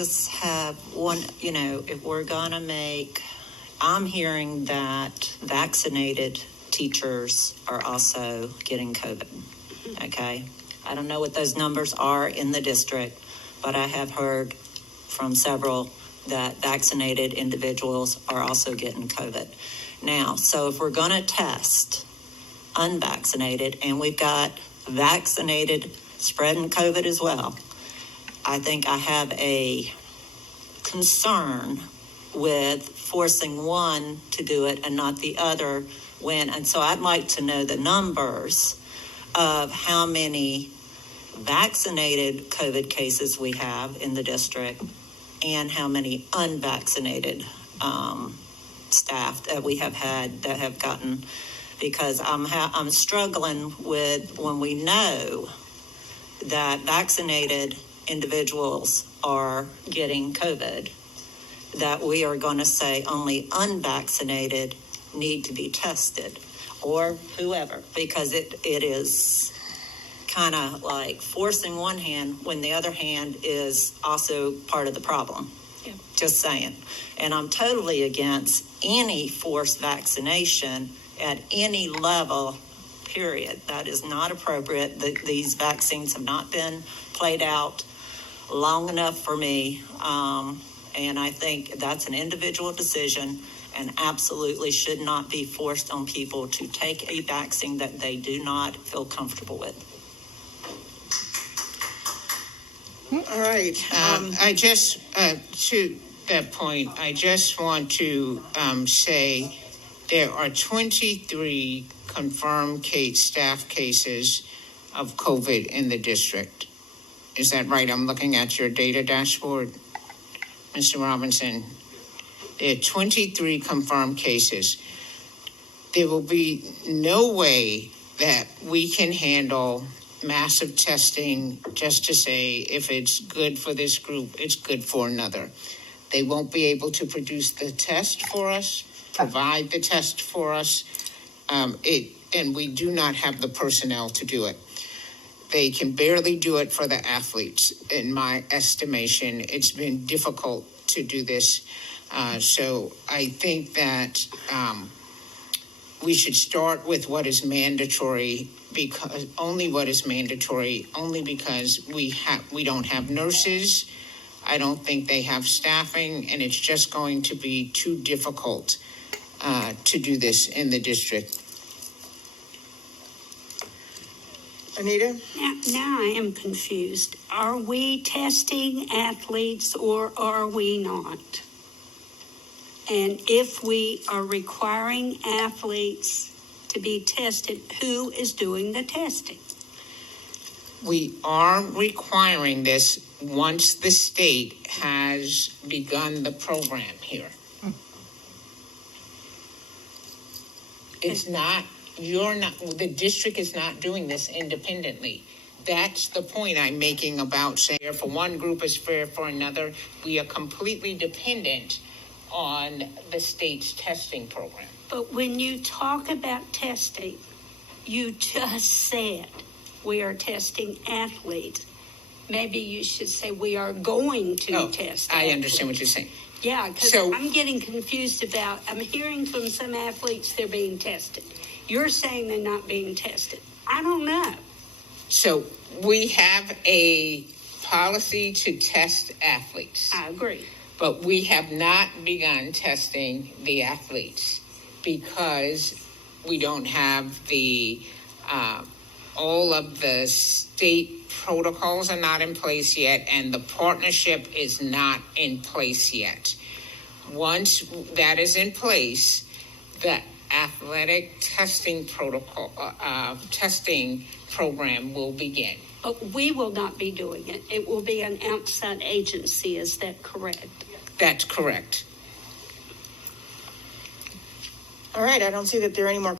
just have one, if we're going to I'm hearing that vaccinated teachers are also getting COVID, okay? I don't know what those numbers are in the district, but I have heard from several that vaccinated individuals are also getting COVID. Now, so if we're going to test unvaccinated and we've got vaccinated spreading COVID as well, I think I have a concern with forcing one to do it and not the other and so I'd like to know the numbers of how many vaccinated COVID cases we have in the district and how many unvaccinated staff that we have had that have gotten, because I'm struggling with when we know that vaccinated individuals are getting COVID, that we are going to say only unvaccinated need to be tested, or whoever, because it is kind of like forcing one hand when the other hand is also part of the problem. Yeah. Just saying. And I'm totally against any forced vaccination at any level, period. That is not appropriate. These vaccines have not been played out long enough for me. And I think that's an individual decision and absolutely should not be forced on people to take a vaccine that they do not feel comfortable with. All right. I just, to that point, I just want to say there are 23 confirmed staff cases of COVID in the district. Is that right? I'm looking at your data dashboard, Mr. Robinson. There are 23 confirmed cases. There will be no way that we can handle massive testing just to say if it's good for this group, it's good for another. They won't be able to produce the test for us, provide the test for us, and we do not have the personnel to do it. They can barely do it for the athletes. In my estimation, it's been difficult to do this. So I think that we should start with what is mandatory, because only because we don't have nurses. I don't think they have staffing, and it's just going to be too difficult to do this in the district. Anita? Now I am confused. Are we testing athletes or are we not? And if we are requiring athletes to be tested, who is doing the testing? We are requiring this once the state has begun the program here. It's not, the district is not doing this independently. That's the point I'm making about saying for one group is fair for another. We are completely dependent on the state's testing program. But when you talk about testing, you just said we are testing athletes. Maybe you should say we are going to test athletes. I understand what you're saying. Yeah, because I'm getting confused I'm hearing from some athletes they're being tested. You're saying they're not being tested. I don't know. So we have a policy to test athletes. I agree. But we have not begun testing the athletes because we don't have all of the state protocols are not in place yet, and the partnership is not in place yet. Once that is in place, the athletic testing testing program will begin. But we will not be doing it. It will be an outside agency. Is that correct? That's correct. All right. I don't see that there are any more